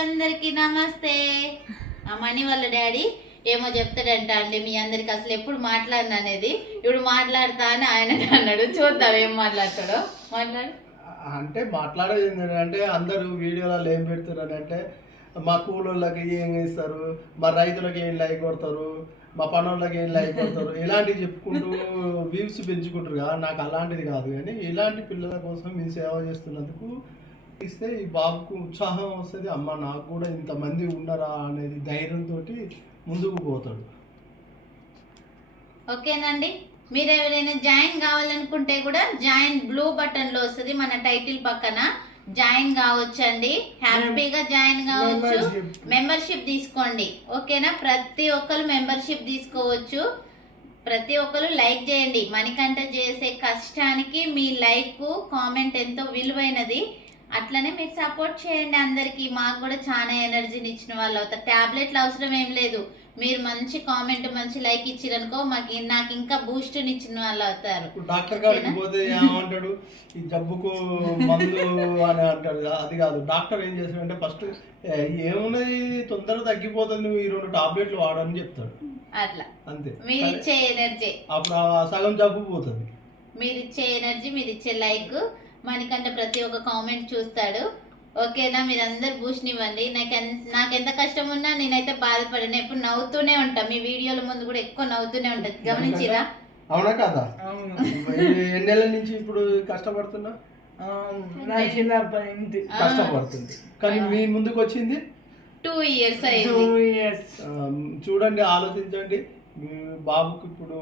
అందరికి నమస్తే. మణి వాళ్ళ డాడీ ఏమో చెప్తాడంట అండి మీ అందరికి, అసలు ఎప్పుడు మాట్లాడిన అనేది ఇప్పుడు మాట్లాడతా అని ఆయన అన్నాడు. చూద్దాం ఏం మాట్లాడతాడో. మాట్లాడు. అంటే మాట్లాడేది ఏంటంటే అందరూ వీడియోలలో ఏం పెడుతున్నారు అంటే మా కూలోళ్ళకి ఏం ఇస్తారు, మా రైతులకి ఏం లైక్ కొడతారు, మా పనులకి ఏం లైక్ కొడతారు, ఇలాంటివి చెప్పుకుంటూ వ్యూస్ పెంచుకుంటారు కదా. నాకు అలాంటిది కాదు, కానీ ఇలాంటి పిల్లల కోసం మీ సేవ చేస్తున్నందుకు ఇస్తే ఈ బాబుకు ఉత్సాహం వస్తుంది. అమ్మ నాకు కూడా ఇంతమంది ఉన్నారా అనేది ధైర్యంతో ముందుకు పోతాడు. ఓకేనండి, మీరు ఎవరైనా జాయిన్ కావాలనుకుంటే కూడా జాయిన్ బ్లూ బటన్ లో వస్తుంది మన టైటిల్ పక్కన, జాయిన్ కావచ్చండి. హ్యాపీగా జాయిన్ కావచ్చు. మెంబర్షిప్ తీసుకోండి. ఓకేనా, ప్రతి ఒక్కరు మెంబర్షిప్ తీసుకోవచ్చు. ప్రతి ఒక్కరు లైక్ చేయండి. మణికంఠ చేసే కష్టానికి మీ లైక్ కామెంట్ ఎంతో విలువైనది. అట్లనే మీరు సపోర్ట్ చేయండి. అందరికి మాకు కూడా చాలా ఎనర్జీని ఇచ్చిన వాళ్ళు అవుతారు. టాబ్లెట్లు అవసరం ఏం లేదు. మీరు మంచి కామెంట్ మంచి లైక్ ఇచ్చిరనుకో నాకు ఇంకా బూస్ట్ ఇచ్చిన వాళ్ళు అవుతారు. డాక్టర్ గారికి పోతే ఏమంటాడు, ఈ జబ్బుకు మందు అని అంటాడు. అది కాదు, డాక్టర్ ఏం చేస్తాడంటే ఫస్ట్ ఏమున్నది తొందరగా తగ్గిపోతుంది, నువ్వు ఈ 2 టాబ్లెట్లు వాడని చెప్తాడు. అట్లా అంతే. మీరు ఇచ్చే ఎనర్జీ అప్పుడు సగం జబ్బు పోతుంది. మీరు ఇచ్చే ఎనర్జీ, మీరు ఇచ్చే లైక్ మనకంటే ప్రతి ఒక్క కామెంట్ చూస్తాడు. ఓకేనా, మీరు అందరు బూస్ట్ ఇవ్వండి. నాకు ఎంత కష్టం ఉన్నా నేనైతే బాధపడను. ఎప్పుడు నవ్వుతూనే ఉంటా. మీ వీడియోల ముందు కూడా ఎక్కువ నవ్వుతూనే ఉంటుంది. గమనించిరా? అవునా కదా? ఎన్నెళ్ళ నుంచి ఇప్పుడు కష్టపడుతున్నా? కష్టపడుతుంది, కానీ మీ ముందుకు వచ్చింది 2 years అయింది. చూడండి, ఆలోచించండి. మీ బాబుకి ఇప్పుడు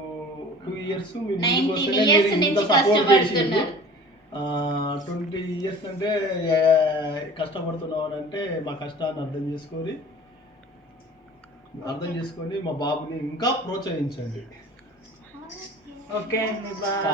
2 years, మీ ముందుకు 19 years నుంచి కష్టపడుతున్నారు. 20 years అంటే కష్టపడుతున్నావు అంటే మా కష్టాన్ని అర్థం చేసుకొని మా బాబుని ఇంకా ప్రోత్సహించండి. ఓకే అండి, బాయ్.